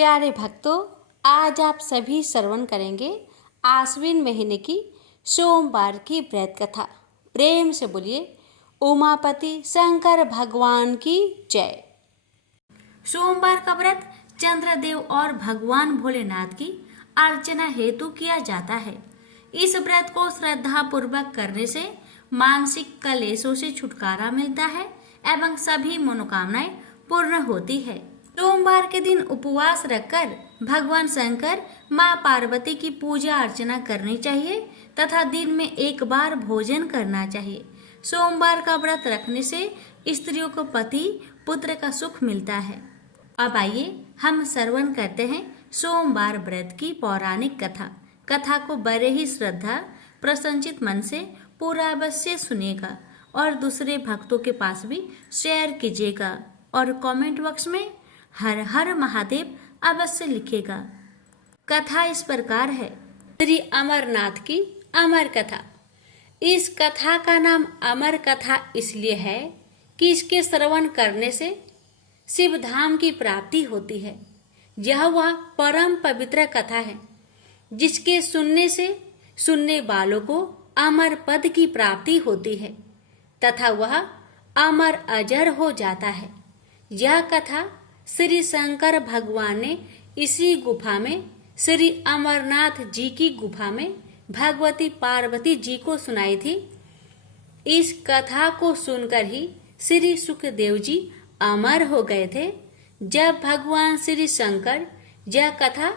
प्यारे भक्तों, आज आप सभी श्रवण करेंगे आश्विन महीने की सोमवार की व्रत कथा। प्रेम से बोलिए उमापति शंकर भगवान की जय। सोमवार का व्रत चंद्रदेव और भगवान भोलेनाथ की अर्चना हेतु किया जाता है। इस व्रत को श्रद्धा पूर्वक करने से मानसिक कलेशों से छुटकारा मिलता है एवं सभी मनोकामनाएं पूर्ण होती है। सोमवार के दिन उपवास रखकर भगवान शंकर मां पार्वती की पूजा अर्चना करनी चाहिए तथा दिन में एक बार भोजन करना चाहिए। सोमवार का व्रत रखने से स्त्रियों को पति पुत्र का सुख मिलता है। अब आइए हम श्रवण करते हैं सोमवार व्रत की पौराणिक कथा को बड़े ही श्रद्धा प्रसन्नचित मन से पूरा अवश्य सुनिएगा और दूसरे भक्तों के पास भी शेयर कीजिएगा और कमेंट बॉक्स में हर हर महादेव अवश्य लिखेगा। कथा इस प्रकार है। श्री अमरनाथ की अमर कथा। इस कथा का नाम अमर कथा इसलिए है कि इसके श्रवण करने से शिव धाम की प्राप्ति होती है। यह वह परम पवित्र कथा है जिसके सुनने से सुनने वालों को अमर पद की प्राप्ति होती है तथा वह अमर अजर हो जाता है। यह कथा श्री शंकर भगवान ने इसी गुफा में श्री अमरनाथ जी की गुफा में भगवती पार्वती जी को सुनाई थी। इस कथा को सुनकर ही श्री सुखदेव जी अमर हो गए थे। जब भगवान श्री शंकर यह कथा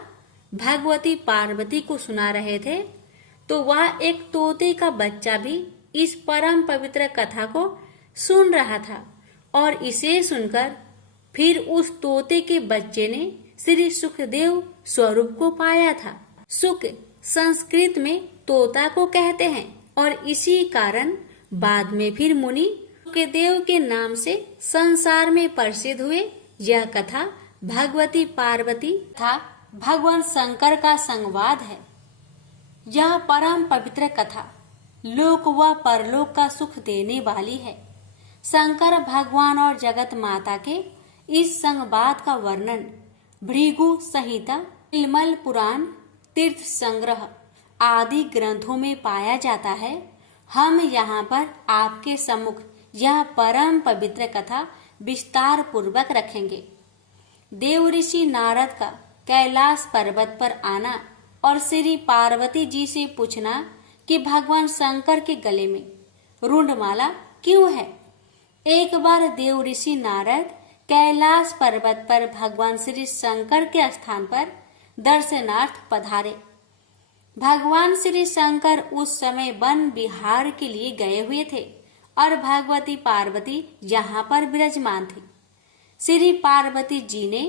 भगवती पार्वती को सुना रहे थे तो वह एक तोते का बच्चा भी इस परम पवित्र कथा को सुन रहा था और इसे सुनकर फिर उस तोते के बच्चे ने श्री सुखदेव स्वरूप को पाया था। सुख संस्कृत में तोता को कहते हैं और इसी कारण बाद में फिर मुनि सुखदेव के नाम से संसार में प्रसिद्ध हुए। यह कथा भगवती पार्वती तथा भगवान शंकर का संवाद है। यह परम पवित्र कथा लोक व परलोक का सुख देने वाली है। शंकर भगवान और जगत माता के इस संवाद का वर्णन भृगु संहिता, तिलमल पुराण, तीर्थ संग्रह आदि ग्रंथों में पाया जाता है। हम यहाँ पर आपके सम्मुख यह परम पवित्र कथा विस्तार पूर्वक रखेंगे। देव ऋषि नारद का कैलाश पर्वत पर आना और श्री पार्वती जी से पूछना कि भगवान शंकर के गले में रुंडमाला क्यों है। एक बार देव ऋषि नारद कैलाश पर्वत पर भगवान श्री शंकर के स्थान पर दर्शनार्थ पधारे। भगवान श्री शंकर उस समय वन विहार के लिए गए हुए थे और भगवती पार्वती यहाँ पर विराजमान थी। श्री पार्वती जी ने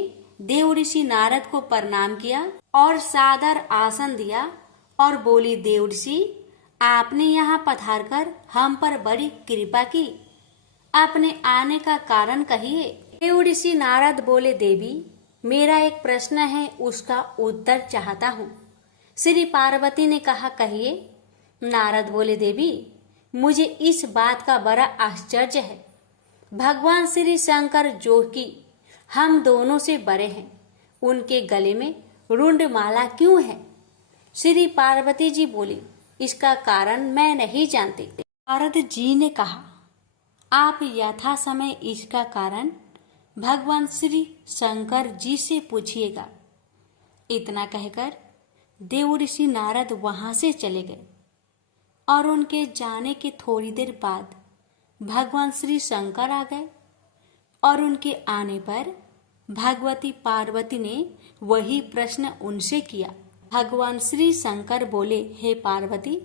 देव ऋषि नारद को प्रणाम किया और सादर आसन दिया और बोली, देव ऋषि आपने यहाँ पधार कर हम पर बड़ी कृपा की, अपने आने का कारण कहिए। देव ऋषि नारद बोले, देवी मेरा एक प्रश्न है, उसका उत्तर चाहता हूँ। श्री पार्वती ने कहा, कहिए। नारद बोले, देवी मुझे इस बात का बड़ा आश्चर्य है, भगवान श्री शंकर जो कि हम दोनों से बड़े हैं, उनके गले में रुंड माला क्यों है। श्री पार्वती जी बोली, इसका कारण मैं नहीं जानती। नारद जी ने कहा, आप यथा समय इसका कारण भगवान श्री शंकर जी से पूछिएगा। इतना कहकर देव ऋषि नारद वहां से चले गए और उनके जाने के थोड़ी देर बाद भगवान श्री शंकर आ गए और उनके आने पर भगवती पार्वती ने वही प्रश्न उनसे किया। भगवान श्री शंकर बोले, हे पार्वती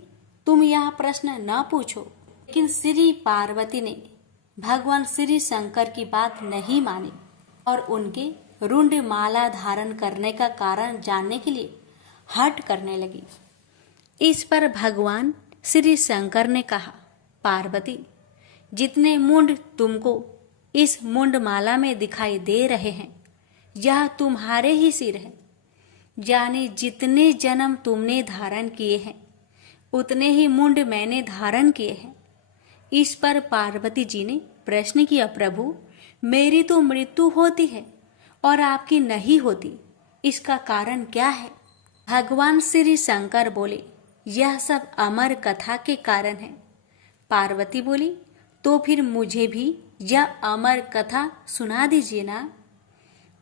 तुम यह प्रश्न न पूछो। लेकिन श्री पार्वती ने भगवान श्री शंकर की बात नहीं मानी और उनके रुंड माला धारण करने का कारण जानने के लिए हट करने लगी। इस पर भगवान श्री शंकर ने कहा, पार्वती जितने मुंड तुमको इस मुंड माला में दिखाई दे रहे हैं यह तुम्हारे ही सिर है। यानी जितने जन्म तुमने धारण किए हैं उतने ही मुंड मैंने धारण किए हैं। इस पर पार्वती जी ने प्रश्न किया, प्रभु मेरी तो मृत्यु होती है और आपकी नहीं होती, इसका कारण क्या है? भगवान श्री शंकर बोले, यह सब अमर कथा के कारण है। पार्वती बोली, तो फिर मुझे भी यह अमर कथा सुना दीजिए ना।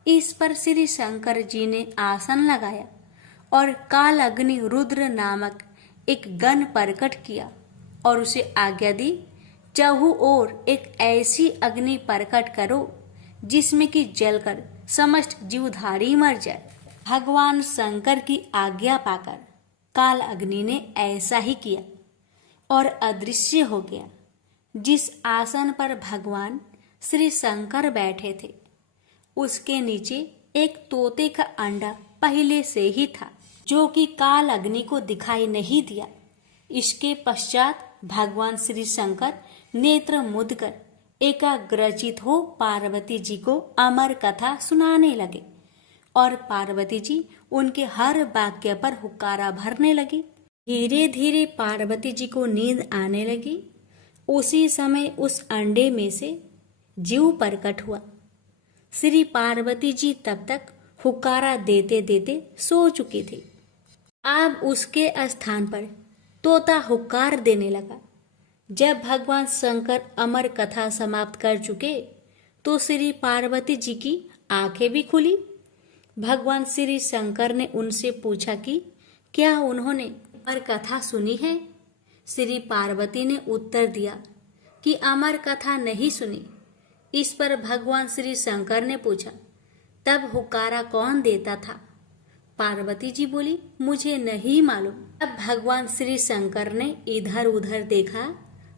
इस पर श्री शंकर जी ने आसन लगाया और काल अग्नि रुद्र नामक एक गण प्रकट किया और उसे आज्ञा दी, चहु ओर एक ऐसी अग्नि प्रकट करो जिसमें कि जलकर समस्त जीवधारी मर जाए। भगवान शंकर की आज्ञा पाकर काल अग्नि ने ऐसा ही किया और अदृश्य हो गया। जिस आसन पर भगवान श्री शंकर बैठे थे उसके नीचे एक तोते का अंडा पहले से ही था, जो कि काल अग्नि को दिखाई नहीं दिया। इसके पश्चात भगवान श्री शंकर नेत्र मूंद कर एकाग्रचित हो पार्वती जी को अमर कथा सुनाने लगे और पार्वती जी उनके हर वाक्य पर हुक्कारा भरने लगी। धीरे धीरे पार्वती जी को नींद आने लगी। उसी समय उस अंडे में से जीव प्रकट हुआ। श्री पार्वती जी तब तक हुक्कारा देते देते सो चुकी थी। अब उसके स्थान पर तोता हुक्कार देने लगा। जब भगवान शंकर अमर कथा समाप्त कर चुके तो श्री पार्वती जी की आंखें भी खुली। भगवान श्री शंकर ने उनसे पूछा कि क्या उन्होंने अमर कथा सुनी है? श्री पार्वती ने उत्तर दिया कि अमर कथा नहीं सुनी। इस पर भगवान श्री शंकर ने पूछा, तब हुक्कारा कौन देता था? पार्वती जी बोली, मुझे नहीं मालूम। अब भगवान श्री शंकर ने इधर उधर देखा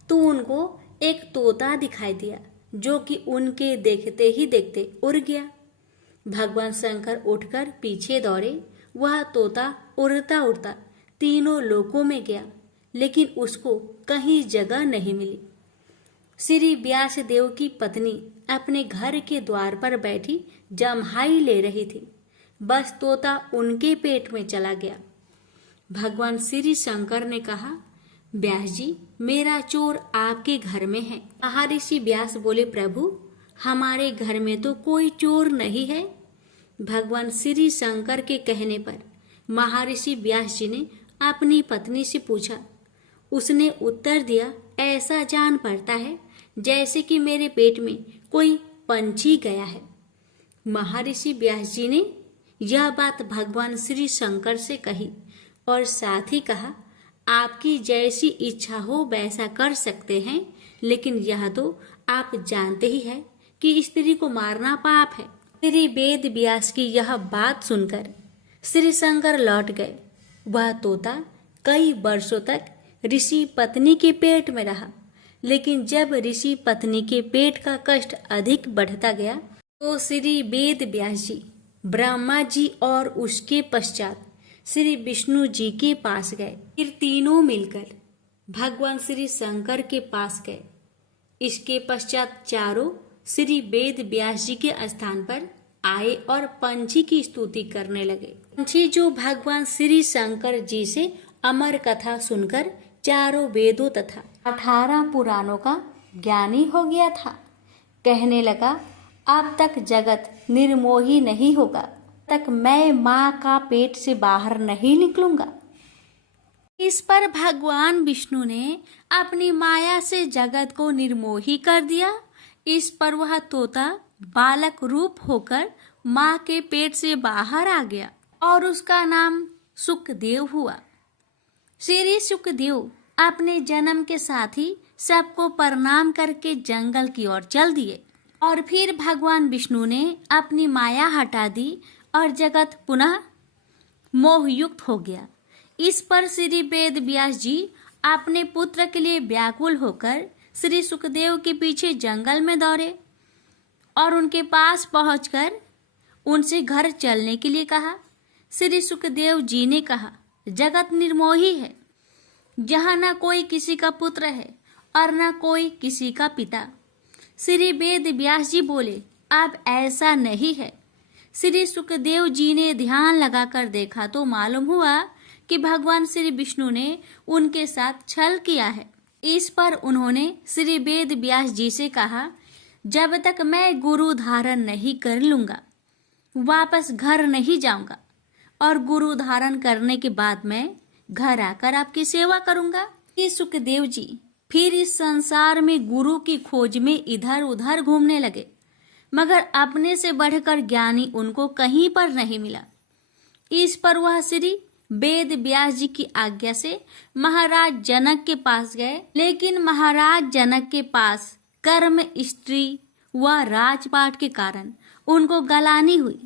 तो उनको एक तोता दिखाई दिया, जो कि उनके देखते ही देखते उड़ गया। भगवान शंकर उठकर पीछे दौड़े। वह तोता उड़ता उड़ता तीनों लोकों में गया, लेकिन उसको कहीं जगह नहीं मिली। श्री व्यास देव की पत्नी अपने घर के द्वार पर बैठी जम्हाई ले रही थी। बस तोता उनके पेट में चला गया। भगवान श्री शंकर ने कहा, व्यास जी, मेरा चोर आपके घर में है। महर्षि व्यास बोले, प्रभु, हमारे घर में तो कोई चोर नहीं है। भगवान श्री शंकर के कहने पर महर्षि व्यास जी ने अपनी पत्नी से पूछा। उसने उत्तर दिया, ऐसा जान पड़ता है जैसे कि मेरे पेट में कोई पंछी गया है। महर्षि व्यास जी ने यह बात भगवान श्री शंकर से कही और साथ ही कहा, आपकी जैसी इच्छा हो वैसा कर सकते हैं, लेकिन यह तो आप जानते ही हैं कि स्त्री को मारना पाप है। श्री वेद व्यास की यह बात सुनकर श्री शंकर लौट गए। वह तोता कई वर्षों तक ऋषि पत्नी के पेट में रहा, लेकिन जब ऋषि पत्नी के पेट का कष्ट अधिक बढ़ता गया तो श्री वेद व्यास जी ब्रह्मा जी और उसके पश्चात श्री विष्णु जी के पास गए। फिर तीनों मिलकर भगवान श्री शंकर के पास गए। इसके पश्चात चारों श्री वेद व्यास जी के स्थान पर आए और पंछी की स्तुति करने लगे। पंछी जो भगवान श्री शंकर जी से अमर कथा सुनकर चारों वेदों तथा 18 पुराणों का ज्ञानी हो गया था, कहने लगा, अब तक जगत निर्मोही नहीं होगा, तक मैं माँ का पेट से बाहर नहीं निकलूंगा। इस पर भगवान विष्णु ने अपनी माया से जगत को निर्मोही कर दिया। इस पर वह तोता बालक रूप होकर माँ के पेट से बाहर आ गया और उसका नाम सुखदेव हुआ। श्री सुखदेव अपने जन्म के साथ ही सबको प्रणाम करके जंगल की ओर चल दिए और फिर भगवान विष्णु ने अपनी माया हटा दी और जगत पुनः मोहयुक्त हो गया। इस पर श्री वेद व्यास जी अपने पुत्र के लिए व्याकुल होकर श्री सुखदेव के पीछे जंगल में दौड़े और उनके पास पहुंचकर उनसे घर चलने के लिए कहा। श्री सुखदेव जी ने कहा, जगत निर्मोही है, जहाँ न कोई किसी का पुत्र है और न कोई किसी का पिता। श्री वेद व्यास जी बोले, अब ऐसा नहीं है। श्री सुखदेव जी ने ध्यान लगाकर देखा तो मालूम हुआ कि भगवान श्री विष्णु ने उनके साथ छल किया है। इस पर उन्होंने श्री वेद व्यास जी से कहा, जब तक मैं गुरु धारण नहीं कर लूंगा वापस घर नहीं जाऊंगा और गुरु धारण करने के बाद मैं घर आकर आपकी सेवा करूंगा। ये सुखदेव जी फिर इस संसार में गुरु की खोज में इधर उधर घूमने लगे, मगर अपने से बढ़कर ज्ञानी उनको कहीं पर नहीं मिला। इस पर वह श्री वेद व्यास जी की आज्ञा से महाराज जनक के पास गए, लेकिन महाराज जनक के पास कर्म स्त्री व राजपाट के कारण उनको गलानी हुई।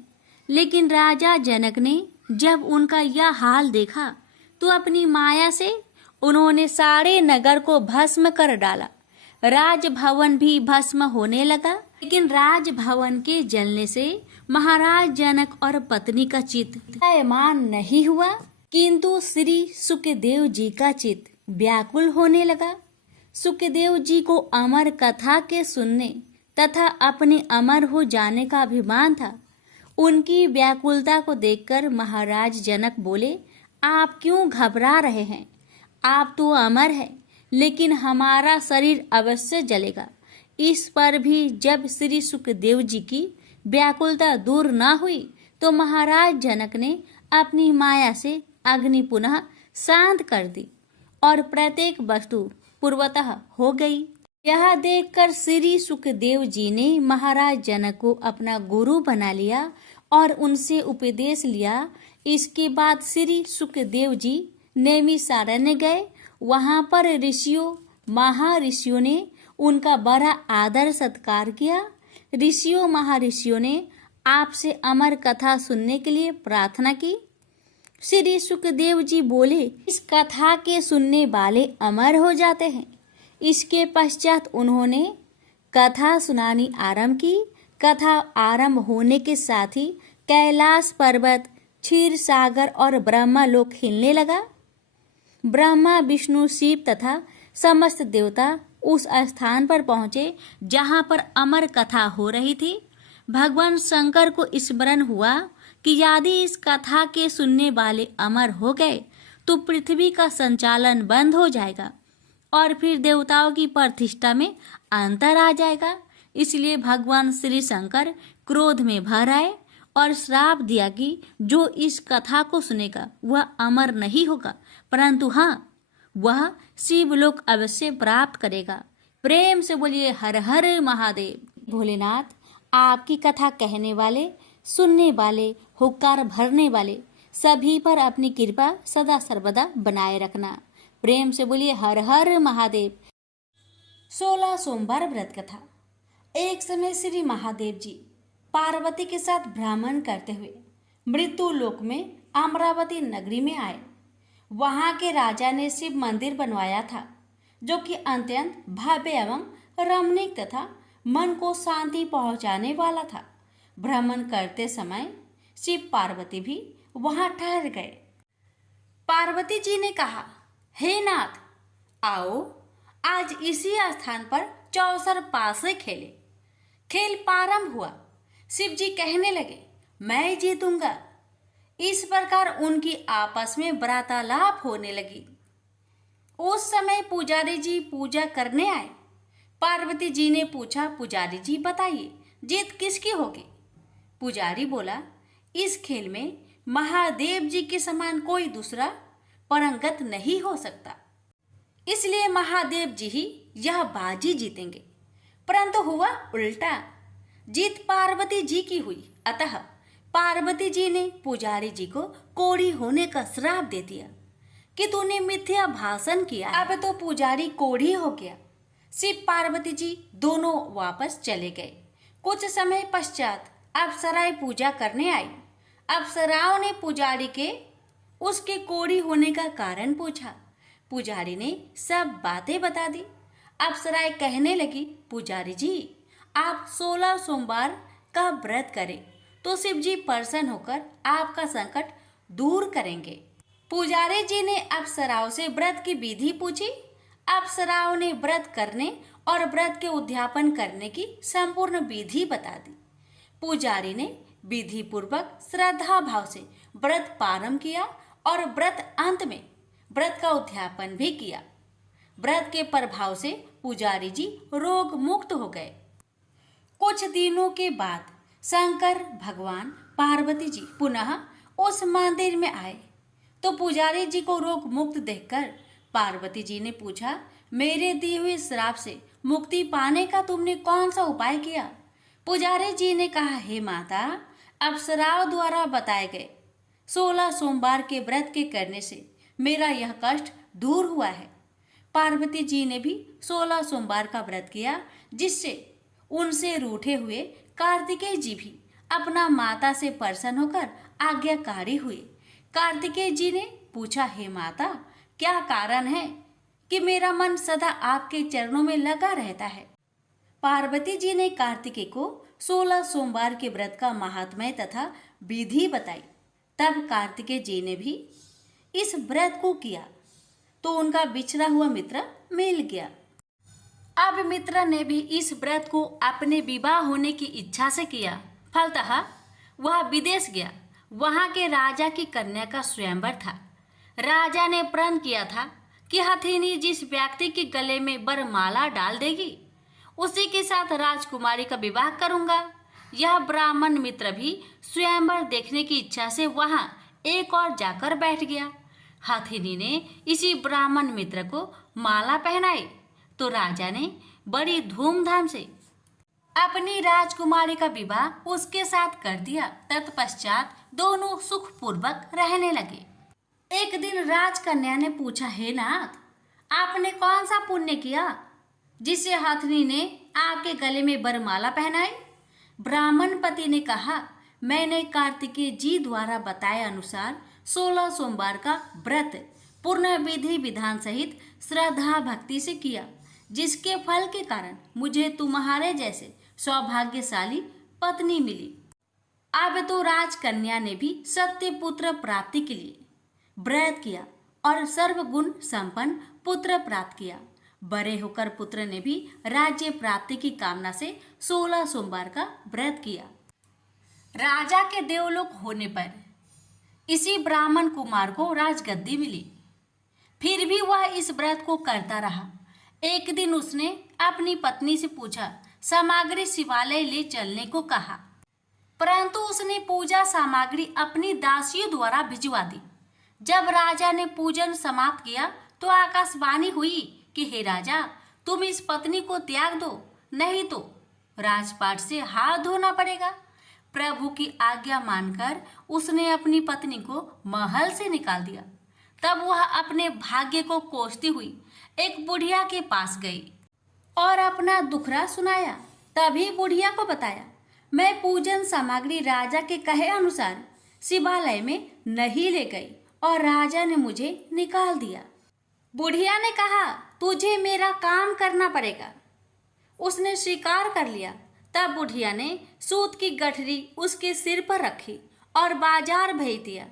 लेकिन राजा जनक ने जब उनका यह हाल देखा तो अपनी माया से उन्होंने सारे नगर को भस्म कर डाला। राजभवन भी भस्म होने लगा, लेकिन राजभवन के जलने से महाराज जनक और पत्नी का चित्त दयामान नहीं हुआ, किंतु श्री सुखदेव जी का चित्त व्याकुल होने लगा। सुखदेव जी को अमर कथा के सुनने तथा अपने अमर हो जाने का अभिमान था। उनकी व्याकुलता को देखकर महाराज जनक बोले, आप क्यों घबरा रहे हैं? आप तो अमर हैं, लेकिन हमारा शरीर अवश्य जलेगा। इस पर भी जब श्री सुखदेव जी की व्याकुलता दूर न हुई तो महाराज जनक ने अपनी माया से अग्नि पुनः शांत कर दी और प्रत्येक वस्तु पूर्वतः हो गई। यह देखकर श्री सुखदेव जी ने महाराज जनक को अपना गुरु बना लिया और उनसे उपदेश लिया। इसके बाद श्री सुखदेव जी नैमिषारण्य गए। वहां पर ऋषियों महर्षियों ने उनका बड़ा आदर सत्कार किया। ऋषियों महर्षियों ने आपसे अमर कथा सुनने के लिए प्रार्थना की। श्री सुखदेव जी बोले, इस कथा के सुनने वाले अमर हो जाते हैं। इसके पश्चात उन्होंने कथा सुनानी आरंभ की। कथा आरंभ होने के साथ ही कैलाश पर्वत, क्षीर सागर और ब्रह्मलोक हिलने लगा। ब्रह्मा, विष्णु, शिव तथा समस्त देवता उस स्थान पर पहुंचे जहां पर अमर कथा हो रही थी। भगवान शंकर को स्मरण हुआ कि यदि इस कथा के सुनने वाले अमर हो गए तो पृथ्वी का संचालन बंद हो जाएगा और फिर देवताओं की प्रतिष्ठा में अंतर आ जाएगा। इसलिए भगवान श्री शंकर क्रोध में भर आए और श्राप दिया कि जो इस कथा को सुनेगा वह अमर नहीं होगा, परंतु हाँ, वह शिवलोक अवश्य प्राप्त करेगा। प्रेम से बोलिए हर हर महादेव। भोलेनाथ, आपकी कथा कहने वाले, सुनने वाले, हुक्कार भरने वाले सभी पर अपनी कृपा सदा सर्वदा बनाए रखना। प्रेम से बोलिए हर हर महादेव। 16 सोमवार व्रत कथा। एक समय श्री महादेव जी पार्वती के साथ भ्रमण करते हुए मृत्यु लोक में अमरावती नगरी में आए। वहां के राजा ने शिव मंदिर बनवाया था, जो कि अत्यंत भव्य एवं रमणीक तथा मन को शांति पहुंचाने वाला था। भ्रमण करते समय शिव पार्वती भी वहां ठहर गए। पार्वती जी ने कहा, हे नाथ, आओ आज इसी स्थान पर चौसर पासे खेले। खेल प्रारंभ हुआ। शिव जी कहने लगे, मैं जीतूंगा। इस प्रकार उनकी आपस में वार्तालाप होने लगी। उस समय पुजारी जी पूजा करने आए। पार्वती जी ने पूछा, पुजारी जी बताइए, जीत किसकी होगी? पुजारी बोला, इस खेल में महादेव जी के समान कोई दूसरा परंगत नहीं हो सकता, इसलिए महादेव जी ही यह बाजी जीतेंगे। परंतु हुआ उल्टा, जीत पार्वती जी की हुई। अतः पार्वती जी ने पुजारी जी को कोढ़ी होने का श्राप दे दिया कि तूने मिथ्या भाषण किया। अब तो पुजारी कोढ़ी हो गया। शिव पार्वती जी दोनों वापस चले गए। कुछ समय पश्चात अप्सराएं पूजा करने आई। अप्सराओं ने पुजारी के उसके कोढ़ी होने का कारण पूछा। पुजारी ने सब बातें बता दी। अप्सराएं कहने लगी, पुजारी जी, आप 16 सोमवार का व्रत करें तो शिव जी प्रसन्न होकर आपका संकट दूर करेंगे। पुजारी जी ने अप्सराओं से व्रत की विधि पूछी। अप्सराओं ने व्रत करने और व्रत के उद्यापन करने की संपूर्ण विधि बता दी। पुजारी ने विधि पूर्वक श्रद्धा भाव से व्रत प्रारंभ किया और व्रत अंत में व्रत का उद्यापन भी किया। व्रत के प्रभाव से पुजारी जी रोग मुक्त हो गए। कुछ दिनों के बाद शंकर भगवान पार्वती जी पुनः उस मंदिर में आए तो पुजारी जी को रोग मुक्त देखकर पार्वती जी ने पूछा, मेरे दिए हुए श्राप से मुक्ति पाने का तुमने कौन सा उपाय किया? पुजारी जी ने कहा, हे माता, अप्सराओं द्वारा बताए गए 16 सोमवार के व्रत के करने से मेरा यह कष्ट दूर हुआ है। पार्वती जी ने भी 16 सोमवार का व्रत किया, जिससे उनसे रूठे हुए कार्तिकेय जी भी अपना माता से प्रसन्न होकर आज्ञाकारी हुए। कार्तिकेय जी ने पूछा, हे माता, क्या कारण है कि मेरा मन सदा आपके चरणों में लगा रहता है? पार्वती जी ने कार्तिकेय को 16 सोमवार के व्रत का महात्म्य तथा विधि बताई। तब कार्तिकेय जी ने भी इस व्रत को किया तो उनका बिछड़ा हुआ मित्र मिल गया। अब मित्र ने भी इस व्रत को अपने विवाह होने की इच्छा से किया। फलतः वह विदेश गया। वहां के राजा की कन्या का स्वयंवर था। राजा ने प्रण किया था कि हथिनी जिस व्यक्ति के गले में वरमाला डाल देगी उसी के साथ राजकुमारी का विवाह करूंगा। यह ब्राह्मण मित्र भी स्वयंवर देखने की इच्छा से वहां एक और जाकर बैठ गया। हथिनी ने इसी ब्राह्मण मित्र को माला पहनाई तो राजा ने बड़ी धूमधाम से अपनी राजकुमारी का विवाह उसके साथ कर दिया। तत्पश्चात दोनों सुखपूर्वक रहने लगे। एक दिन राजकन्या ने पूछा, हे नाथ, आपने कौन सा पुण्य किया जिससे हथिनी ने आपके गले में वरमाला पहनाई? ब्राह्मण पति ने कहा, मैंने कार्तिकेय जी द्वारा बताए अनुसार 16 सोमवार का व्रत पूर्ण विधि विधान सहित श्रद्धा भक्ति से किया, जिसके फल के कारण मुझे तुम्हारे जैसे सौभाग्यशाली पत्नी मिली। अब तो राजकन्या ने भी सत्य पुत्र प्राप्ति के लिए व्रत किया और सर्वगुण संपन्न पुत्र प्राप्त किया। बड़े होकर पुत्र ने भी राज्य प्राप्ति की कामना से 16 सोमवार का व्रत किया। राजा के देवलोक होने पर इसी ब्राह्मण कुमार को राजगद्दी मिली। फिर भी वह इस व्रत को करता रहा। एक दिन उसने अपनी पत्नी से पूछा, सामग्री शिवालय ले चलने को कहा, परंतु उसने पूजा सामग्री अपनी दासियों द्वारा भिजवा दी। जब राजा ने पूजन समाप्त किया तो आकाशवाणी हुई कि हे राजा, तुम इस पत्नी को त्याग दो, नहीं तो राजपाट से हाथ धोना पड़ेगा। प्रभु की आज्ञा मानकर उसने अपनी पत्नी को महल से निकाल दिया। तब वह अपने भाग्य को कोसती हुई एक बुढ़िया के पास गई और अपना दुखड़ा सुनाया। तभी बुढ़िया को बताया, मैं पूजन सामग्री राजा के कहे अनुसार शिवालय में नहीं ले गई और राजा ने मुझे निकाल दिया। बुढ़िया ने कहा, तुझे मेरा काम करना पड़ेगा। उसने स्वीकार कर लिया। तब बुढ़िया ने सूत की गठरी उसके सिर पर रखी और बाजार भेज दिया।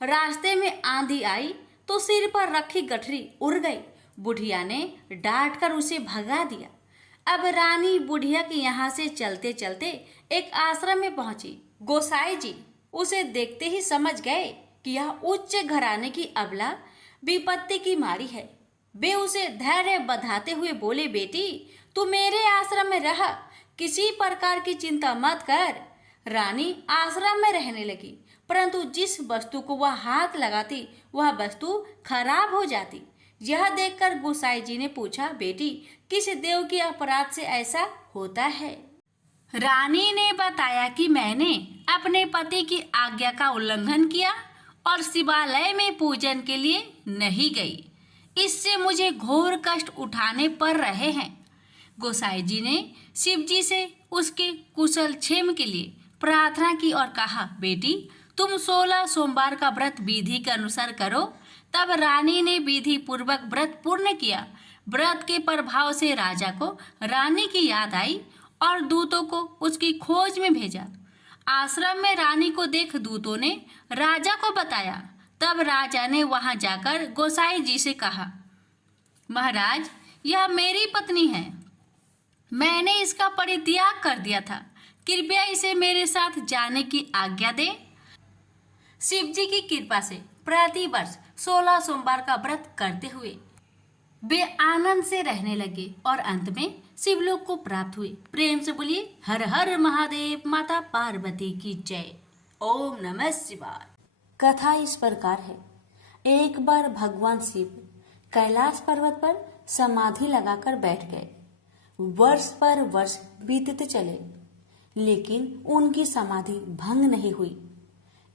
रास्ते में आंधी आई तो सिर पर रखी गठरी उड़ गई। बुढ़िया ने डांट कर उसे भगा दिया। अब रानी बुढ़िया के यहाँ से चलते चलते एक आश्रम में पहुंची। गोसाई जी उसे देखते ही समझ गए कि यह उच्च घराने की अबला विपत्ति की मारी है। वे उसे धैर्य बंधाते हुए बोले, बेटी, तू मेरे आश्रम में रह, किसी प्रकार की चिंता मत कर। रानी आश्रम में रहने लगी, परंतु जिस वस्तु को वह हाथ लगाती वह वस्तु खराब हो जाती। यह देखकर गोसाई जी ने पूछा, बेटी, किस देव के अपराध से ऐसा होता है? रानी ने बताया कि मैंने अपने पति की आज्ञा का उल्लंघन किया और शिवालय में पूजन के लिए नहीं गई। इससे मुझे घोर कष्ट उठाने पड़ रहे हैं। गोसाई जी ने शिव जी से उसके कुशल क्षेम के लिए प्रार्थना की और कहा, बेटी, तुम 16 सोमवार का व्रत विधि के अनुसार करो। तब रानी ने विधि पूर्वक व्रत पूर्ण किया। व्रत के प्रभाव से राजा को रानी की याद आई और दूतों को उसकी खोज में भेजा। आश्रम में रानी को देख दूतों ने राजा को बताया। तब राजा ने वहां जाकर गोसाई जी से कहा, महाराज, यह मेरी पत्नी है। मैंने इसका परित्याग कर दिया था। कृपया इसे मेरे साथ जाने की आज्ञा दें। शिव जी की कृपा से प्रति वर्ष 16 सोमवार का व्रत करते हुए वे आनंद से रहने लगे और अंत में शिवलोक को प्राप्त हुए। प्रेम से बोलिए हर हर महादेव। माता पार्वती की जय। ओम नमः शिवाय। कथा इस प्रकार है। एक बार भगवान शिव कैलाश पर्वत पर समाधि लगाकर बैठ गए। वर्ष पर वर्ष बीतते चले, लेकिन उनकी समाधि भंग नहीं हुई।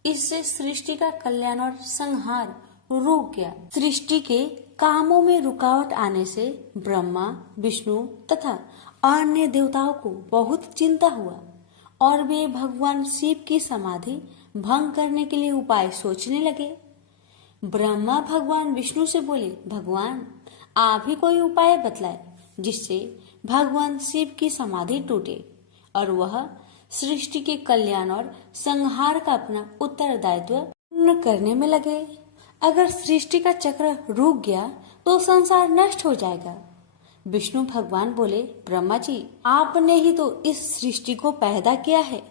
इससे सृष्टि का कल्याण और संहार रुक गया। सृष्टि के कामों में रुकावट आने से ब्रह्मा, विष्णु तथा अन्य देवताओं को बहुत चिंता हुआ और वे भगवान शिव की समाधि भंग करने के लिए उपाय सोचने लगे। ब्रह्मा भगवान विष्णु से बोले, भगवान आप ही कोई उपाय बतलाए जिससे भगवान शिव की समाधि टूटे और वह सृष्टि के कल्याण और संहार का अपना उत्तरदायित्व पूर्ण करने में लगे। अगर सृष्टि का चक्र रुक गया तो संसार नष्ट हो जाएगा। विष्णु भगवान बोले, ब्रह्मा जी आपने ही तो इस सृष्टि को पैदा किया है,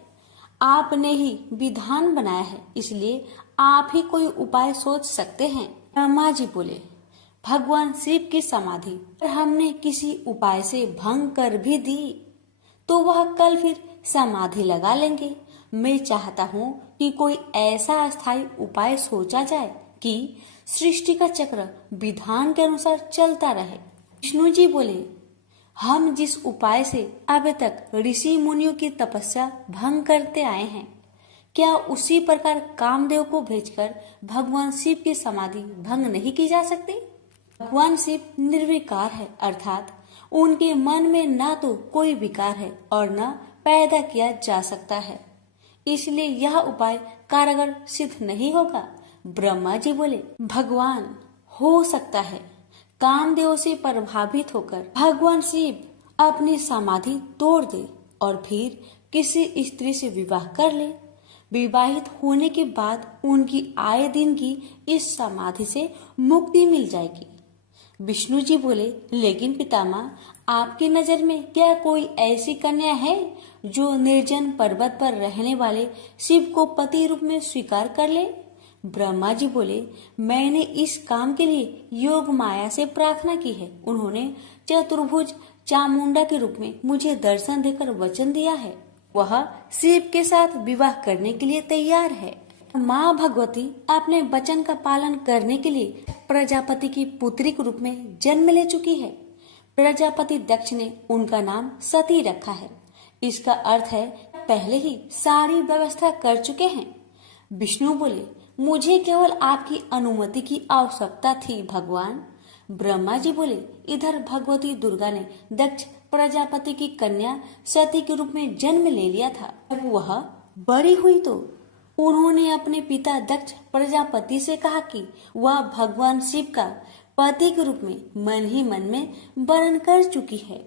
आपने ही विधान बनाया है, इसलिए आप ही कोई उपाय सोच सकते हैं। ब्रह्मा जी बोले, भगवान शिव की समाधि हमने किसी उपाय से भंग कर भी दी तो वह कल फिर समाधि लगा लेंगे। मैं चाहता हूँ कि कोई ऐसा अस्थायी उपाय सोचा जाए कि सृष्टि का चक्र विधान के अनुसार चलता रहे। विष्णु जी बोले, हम जिस उपाय से अब तक ऋषि मुनियों की तपस्या भंग करते आए हैं, क्या उसी प्रकार कामदेव को भेजकर भगवान शिव की समाधि भंग नहीं की जा सकती? भगवान शिव निर्विकार है, अर्थात उनके मन में ना तो कोई विकार है और न पैदा किया जा सकता है, इसलिए यह उपाय कारगर सिद्ध नहीं होगा। ब्रह्मा जी बोले, भगवान हो सकता है कामदेव से प्रभावित होकर भगवान शिव अपनी समाधि तोड़ दे और फिर किसी स्त्री से विवाह कर ले। विवाहित होने के बाद उनकी आए दिन की इस समाधि से मुक्ति मिल जाएगी। विष्णु जी बोले, लेकिन पितामह आपकी नजर में क्या कोई ऐसी कन्या है जो निर्जन पर्वत पर रहने वाले शिव को पति रूप में स्वीकार कर ले? ब्रह्मा जी बोले, मैंने इस काम के लिए योग माया से प्रार्थना की है। उन्होंने चतुर्भुज चामुंडा के रूप में मुझे दर्शन देकर वचन दिया है, वह शिव के साथ विवाह करने के लिए तैयार है। माँ भगवती अपने वचन का पालन करने के लिए प्रजापति की पुत्री के रूप में जन्म ले चुकी है। प्रजापति दक्ष ने उनका नाम सती रखा है। इसका अर्थ है पहले ही सारी व्यवस्था कर चुके हैं। विष्णु बोले, मुझे केवल आपकी अनुमति की आवश्यकता थी भगवान। ब्रह्मा जी बोले, इधर भगवती दुर्गा ने दक्ष प्रजापति की कन्या सती के रूप में जन्म ले लिया था। जब वह बड़ी हुई तो उन्होंने अपने पिता दक्ष प्रजापति से कहा कि वह भगवान शिव का पति के रूप में मन ही मन में वर्ण कर चुकी है।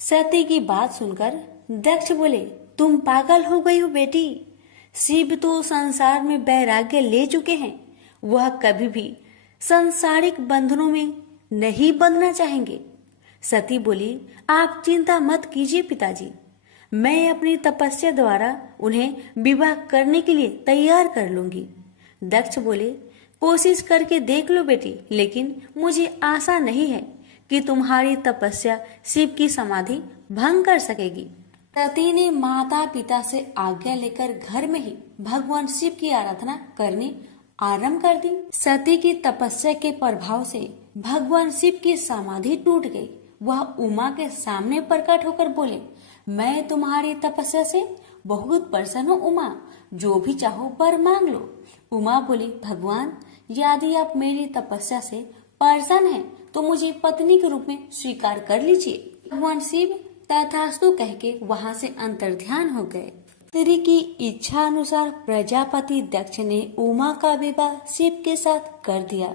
सती की बात सुनकर दक्ष बोले, तुम पागल हो गई हो बेटी, शिव तो संसार में वैराग्य ले चुके हैं, वह कभी भी सांसारिक बंधनों में नहीं बंधना चाहेंगे। सती बोली, आप चिंता मत कीजिए पिताजी, मैं अपनी तपस्या द्वारा उन्हें विवाह करने के लिए तैयार कर लूंगी। दक्ष बोले, कोशिश करके देख लो बेटी, लेकिन मुझे आशा नहीं है कि तुम्हारी तपस्या शिव की समाधि भंग कर सकेगी। सती ने माता पिता से आज्ञा लेकर घर में ही भगवान शिव की आराधना करनी आरंभ कर दी। सती की तपस्या के प्रभाव से भगवान शिव की समाधि टूट गई। वह उमा के सामने प्रकट होकर बोले, मैं तुम्हारी तपस्या से बहुत प्रसन्न हूँ उमा, जो भी चाहो वर मांग लो। उमा बोली, भगवान यदि आप मेरी तपस्या से प्रसन्न हैं तो मुझे पत्नी के रूप में स्वीकार कर लीजिए। भगवान शिव तथास्तु कह के वहाँ से अंतर्ध्यान हो गए। स्त्री की इच्छा अनुसार प्रजापति दक्ष ने उमा का विवाह शिव के साथ कर दिया।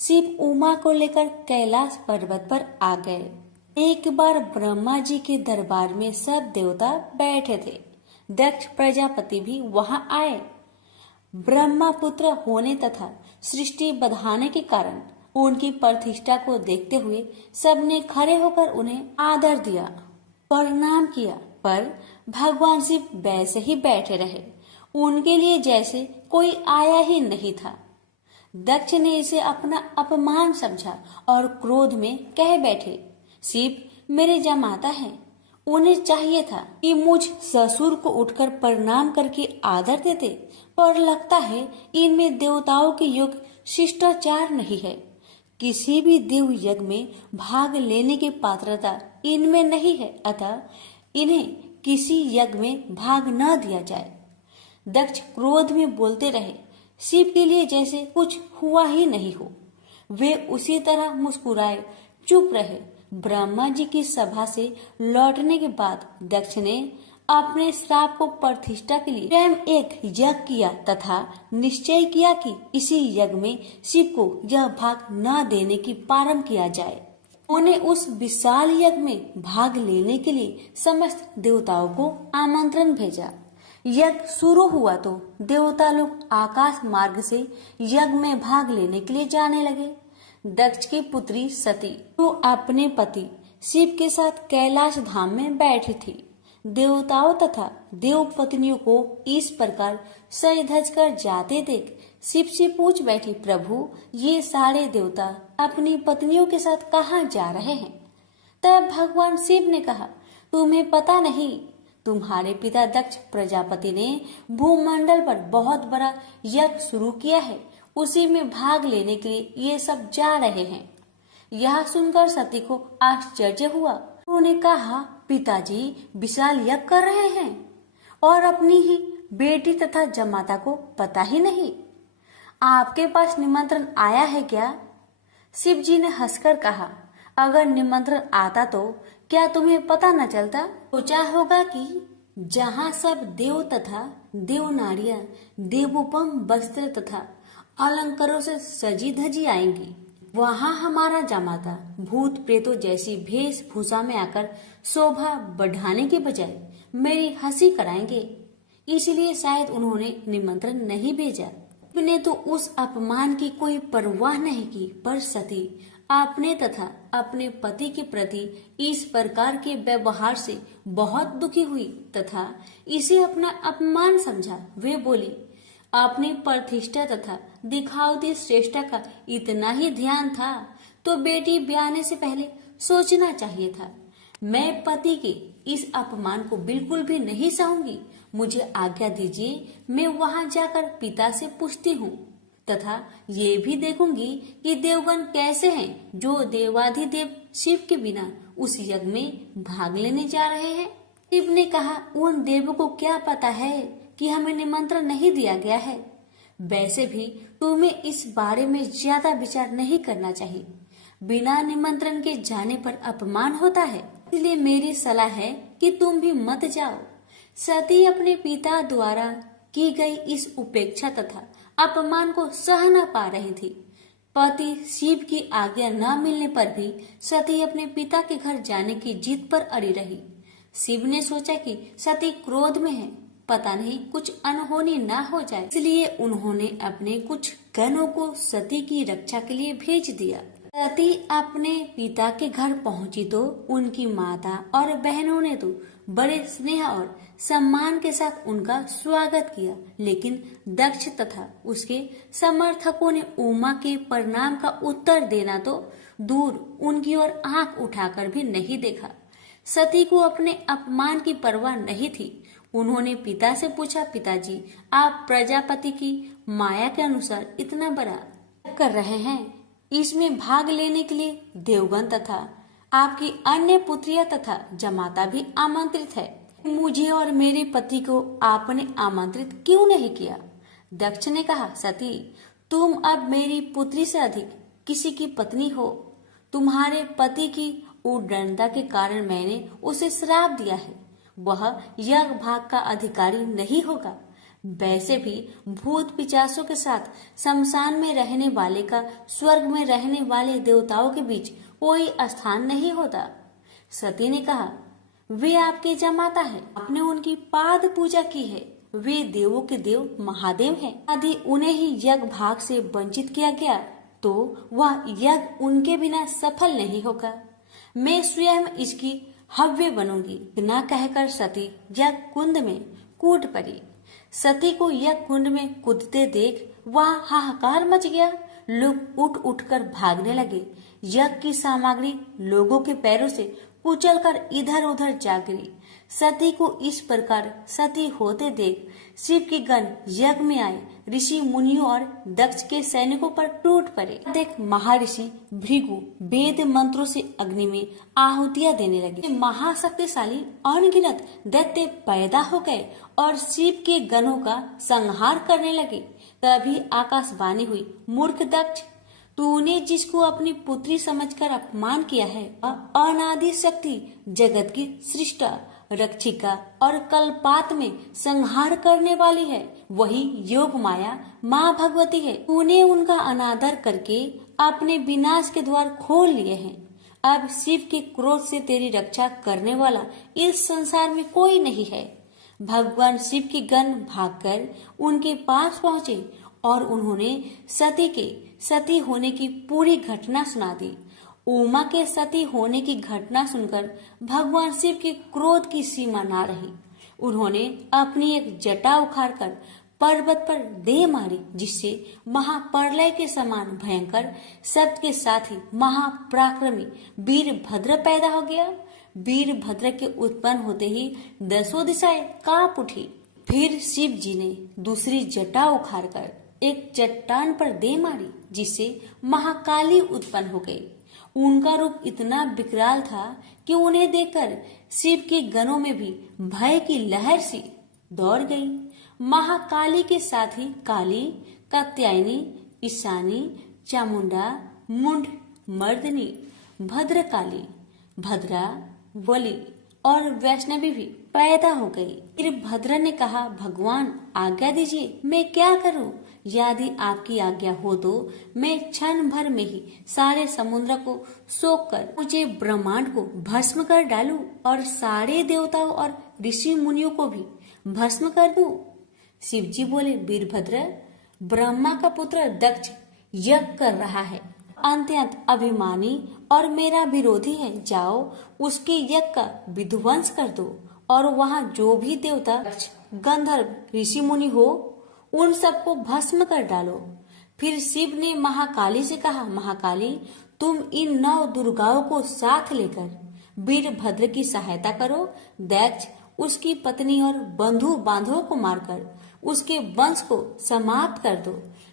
शिव उमा को लेकर कैलाश पर्वत पर आ गए। एक बार ब्रह्मा जी के दरबार में सब देवता बैठे थे। दक्ष प्रजापति भी वहाँ आए। ब्रह्मा पुत्र होने तथा सृष्टि बढ़ाने के कारण उनकी प्रतिष्ठा को देखते हुए सबने खड़े होकर उन्हें आदर दिया, प्रणाम किया, पर भगवान शिव वैसे ही बैठे रहे, उनके लिए जैसे कोई आया ही नहीं था। दक्ष ने इसे अपना अपमान समझा और क्रोध में कह बैठे, शिव मेरे जमाता हैं, उन्हें चाहिए था कि मुझ ससुर को उठकर प्रणाम करके आदर देते, पर लगता है इनमें देवताओं के योग शिष्टाचार नहीं है। किसी भी देव यज्ञ में भाग लेने की पात्रता इनमें नहीं है, अतः इन्हें किसी यज्ञ में भाग न दिया जाए। दक्ष क्रोध में बोलते रहे, शिव के लिए जैसे कुछ हुआ ही नहीं हो। वे उसी तरह मुस्कुराए चुप रहे। ब्रह्मा जी की सभा से लौटने के बाद दक्ष ने अपने श्राप को प्रतिष्ठा के लिए स्वयं एक यज्ञ किया तथा निश्चय किया कि इसी यज्ञ में शिव को यह भाग न देने की प्रारंभ किया जाए। उन्होंने उस विशाल यज्ञ में भाग लेने के लिए समस्त देवताओं को आमंत्रण भेजा। यज्ञ शुरू हुआ तो देवता लोग आकाश मार्ग से यज्ञ में भाग लेने के लिए जाने लगे। दक्ष की पुत्री सती तो अपने पति शिव के साथ कैलाश धाम में बैठी थी। देवताओं तथा देव पत्नियों को इस प्रकार सज धज कर जाते देख शिव से पूछ बैठी, प्रभु ये सारे देवता अपनी पत्नियों के साथ कहाँ जा रहे हैं? तब भगवान शिव ने कहा, तुम्हें पता नहीं, तुम्हारे पिता दक्ष प्रजापति ने भूमंडल पर बहुत बड़ा यज्ञ शुरू किया है, उसी में भाग लेने के लिए ये सब जा रहे हैं। यह सुनकर सती को आश्चर्य हुआ। उन्होंने कहा, पिताजी विशाल यज्ञ कर रहे हैं और अपनी ही बेटी तथा जमाता को पता ही नहीं। आपके पास निमंत्रण आया है क्या? शिव जी ने हंसकर कहा, अगर निमंत्रण आता तो क्या तुम्हें पता न चलता? सोचा होगा कि जहाँ सब देव तथा देव नारियां देवोपम वस्त्र तथा अलंकारों से सजी धजी आएंगी, वहाँ हमारा जमाता भूत प्रेतों जैसी वेशभूषा में आकर शोभा बढ़ाने के बजाय मेरी हंसी कराएंगे। इसलिए शायद उन्होंने निमंत्रण नहीं भेजा। ने तो उस अपमान की कोई परवाह नहीं की, पर सती अपने तथा अपने पति के प्रति इस प्रकार के व्यवहार से बहुत दुखी हुई तथा इसे अपना अपमान समझा। वे बोली, अपनी प्रतिष्ठा तथा दिखावती श्रेष्ठता का इतना ही ध्यान था तो बेटी ब्याहने से पहले सोचना चाहिए था। मैं पति के इस अपमान को बिल्कुल भी नहीं सहूंगी। मुझे आज्ञा दीजिए, मैं वहां जाकर पिता से पूछती हूँ तथा ये भी देखूंगी कि देवगण कैसे हैं जो देवाधिदेव शिव के बिना उस यज्ञ में भाग लेने जा रहे हैं। शिव ने कहा, उन देवों को क्या पता है कि हमें निमंत्रण नहीं दिया गया है। वैसे भी तुम्हें इस बारे में ज्यादा विचार नहीं करना चाहिए। बिना निमंत्रण के जाने पर अपमान होता है, इसलिए मेरी सलाह है कि तुम भी मत जाओ। सती अपने पिता द्वारा की गई इस उपेक्षा तथा अपमान को सह न पा रही थी। पति शिव की आज्ञा न मिलने पर भी सती अपने पिता के घर जाने की जिद पर अड़ी रही। शिव ने सोचा कि सती क्रोध में है, पता नहीं कुछ अनहोनी ना हो जाए, इसलिए उन्होंने अपने कुछ गणों को सती की रक्षा के लिए भेज दिया। सती अपने पिता के घर पहुंची तो उनकी माता और बहनों ने तो बड़े स्नेह और सम्मान के साथ उनका स्वागत किया, लेकिन दक्ष तथा उसके समर्थकों ने उमा के प्रणाम का उत्तर देना तो दूर उनकी ओर आंख उठाकर भी नहीं देखा। सती को अपने अपमान की परवाह नहीं थी। उन्होंने पिता से पूछा, पिताजी आप प्रजापति की माया के अनुसार इतना बड़ा कर रहे हैं, इसमें भाग लेने के लिए देवगण तथा आपकी अन्य पुत्रियां तथा जमाता भी आमंत्रित है, मुझे और मेरे पति को आपने आमंत्रित क्यों नहीं किया? दक्ष ने कहा, सती तुम अब मेरी पुत्री से अधिक किसी की पत्नी हो। तुम्हारे पति की उद्दंडता के कारण मैंने उसे श्राप दिया है, वह यज्ञ भाग का अधिकारी नहीं होगा। वैसे भी भूत पिचासों के साथ शमशान में रहने वाले का स्वर्ग में रहने वाले देवताओं के बीच कोई स्थान नहीं होता। सती ने कहा, वे आपके जमाता है, आपने उनकी पाद पूजा की है, वे देवों के देव महादेव हैं। यदि उन्हें ही यज्ञ भाग से वंचित किया गया तो वह यज्ञ उनके बिना सफल नहीं होगा। मैं स्वयं इसकी हव्य बनूंगी। न कहकर सती यज्ञ कुंड में कूद पड़ी। सती को यज्ञ कुंड में कूदते देख वहाँ हाहाकार मच गया। लोग उठ उठकर भागने लगे। यज्ञ की सामग्री लोगों के पैरों से कुचलकर इधर उधर जा गिरी। सती को इस प्रकार सती होते देख शिव के गण यज्ञ में आए, ऋषि मुनियों और दक्ष के सैनिकों पर टूट पड़े। देख महर्षि भृगु वेद मंत्रों से अग्नि में आहुतियां देने लगे। महाशक्तिशाली अनगिनत दैत्य पैदा हो गए और शिव के गणों का संहार करने लगे। तभी आकाशवाणी हुई, मूर्ख दक्ष, तूने जिसको अपनी पुत्री समझकर अपमान किया है, अनादि शक्ति जगत की सृष्टा, रक्षिका और कल्पात में संहार करने वाली है, वही योग माया माँ भगवती है। तूने उनका अनादर करके अपने विनाश के द्वार खोल लिए हैं। अब शिव के क्रोध से तेरी रक्षा करने वाला इस संसार में कोई नहीं है। भगवान शिव के गण भागकर उनके पास पहुँचे और उन्होंने सती के सती होने की पूरी घटना सुना दी। उमा के सती होने की घटना सुनकर भगवान शिव के क्रोध की सीमा ना रही। उन्होंने अपनी एक जटा उखाड़कर पर्वत पर दे मारी, जिससे महाप्रलय के समान भयंकर शब्द के साथ ही महापराक्रमी वीरभद्र पैदा हो गया। वीरभद्र के उत्पन्न होते ही 10 दिशाएं कांप उठी। फिर शिव जी ने दूसरी जटा उखाड़कर एक चट्टान पर दे मारी, जिससे महाकाली उत्पन्न हो गई। उनका रूप इतना विकराल था कि उन्हें देखकर शिव के गणों में भी भय की लहर सी दौड़ गई। महाकाली के साथ ही काली, कात्यायनी, ईशानी, चामुंडा, मुंड, मर्दनी, भद्रकाली, भद्रा, बलि और वैष्णवी भी पैदा हो गई। फिर भद्र ने कहा, भगवान आज्ञा दीजिए, मैं क्या करूं? यदि आपकी आज्ञा हो तो मैं क्षण भर में ही सारे समुद्र को सोख कर मुझे ब्रह्मांड को भस्म कर डालूं और सारे देवताओं और ऋषि मुनियों को भी भस्म कर दूं। शिव जी बोले, वीरभद्र, ब्रह्मा का पुत्र दक्ष यज्ञ कर रहा है, अत्यंत अभिमानी और मेरा विरोधी है। जाओ उसके यज्ञ का विध्वंस कर दो और वहाँ जो भी देवता, गंधर्व, ऋषि मुनि हो, उन सबको भस्म कर डालो। फिर शिव ने महाकाली से कहा, महाकाली, तुम इन 9 दुर्गाओं को साथ लेकर वीरभद्र की सहायता करो। दक्ष उसकी पत्नी और बंधु बांधवों को मारकर उसके वंश को समाप्त कर दो।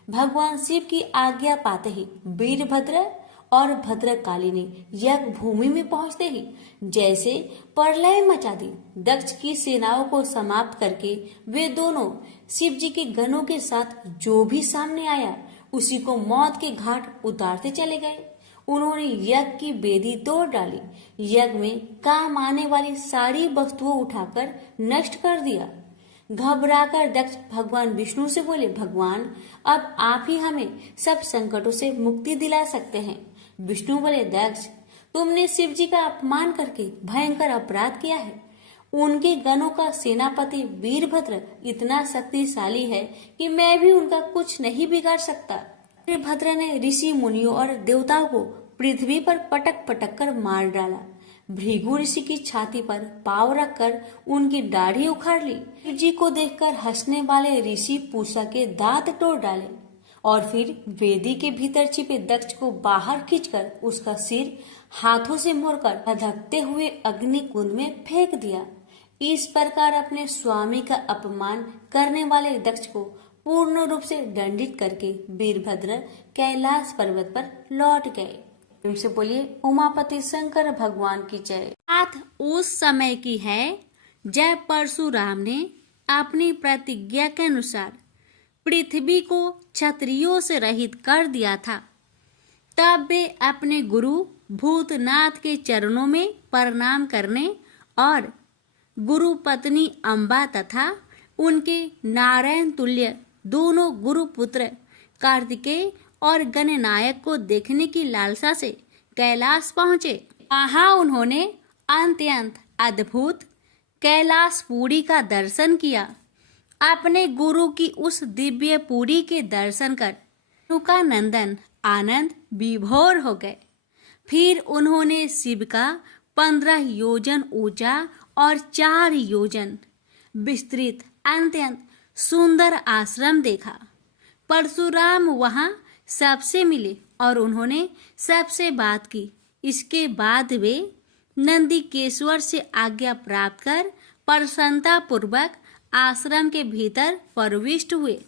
भगवान शिव की आज्ञा पाते ही वीरभद्र और भद्रकाली ने यज्ञ भूमि में पहुंचते ही जैसे प्रलय मचा दी। दक्ष की सेनाओं को समाप्त करके वे दोनों शिव जी के गणों के साथ जो भी सामने आया उसी को मौत के घाट उतारते चले गए। उन्होंने यज्ञ की वेदी तोड़ डाली, यज्ञ में काम आने वाली सारी वस्तुओं उठाकर नष्ट कर दिया। घबराकर दक्ष भगवान विष्णु से बोले, भगवान, अब आप ही हमें सब संकटों से मुक्ति दिला सकते हैं। विष्णु बोले, दक्ष, तुमने शिव जी का अपमान करके भयंकर अपराध किया है। उनके गणों का सेनापति वीरभद्र इतना शक्तिशाली है कि मैं भी उनका कुछ नहीं बिगाड़ सकता। वीरभद्र ने ऋषि मुनियों और देवताओं को पृथ्वी पर पटक पटक कर मार डाला। भृगु ऋषि की छाती पर पांव रखकर उनकी दाढ़ी उखाड़ ली। शिव जी को देखकर हंसने वाले ऋषि पूषा के दांत तोड़ डाले और फिर वेदी के भीतर छिपे दक्ष को बाहर खींचकर उसका सिर हाथों से मोड़कर धधकते हुए अग्नि कुंड में फेंक दिया। इस प्रकार अपने स्वामी का अपमान करने वाले दक्ष को पूर्ण रूप से दंडित करके वीरभद्र कैलाश पर्वत पर लौट गए। से बोलिए, उमापति शंकर भगवान की जय। बात उस समय की है जब परशुराम ने अपनी प्रतिज्ञा के अनुसार पृथ्वी को क्षत्रियों से रहित कर दिया था। तब वे अपने गुरु भूतनाथ के चरणों में प्रणाम करने और गुरु पत्नी अम्बा तथा उनके नारायण तुल्य दोनों गुरु पुत्र कार्तिकेय और गणनायक को देखने की लालसा से कैलाश पहुँचे। वहाँ उन्होंने अत्यंत अद्भुत कैलाशपुरी का दर्शन किया। अपने गुरु की उस दिव्य पुरी के दर्शन कर उनका नंदन आनंद विभोर हो गए। फिर उन्होंने शिव का 15 योजन ऊंचा और 4 योजन विस्तृत अत्यंत सुंदर आश्रम देखा। परशुराम वहाँ सबसे मिले और उन्होंने सबसे बात की। इसके बाद वे नंदीकेश्वर से आज्ञा प्राप्त कर प्रसन्नता पूर्वक आश्रम के भीतर प्रविष्ट हुए।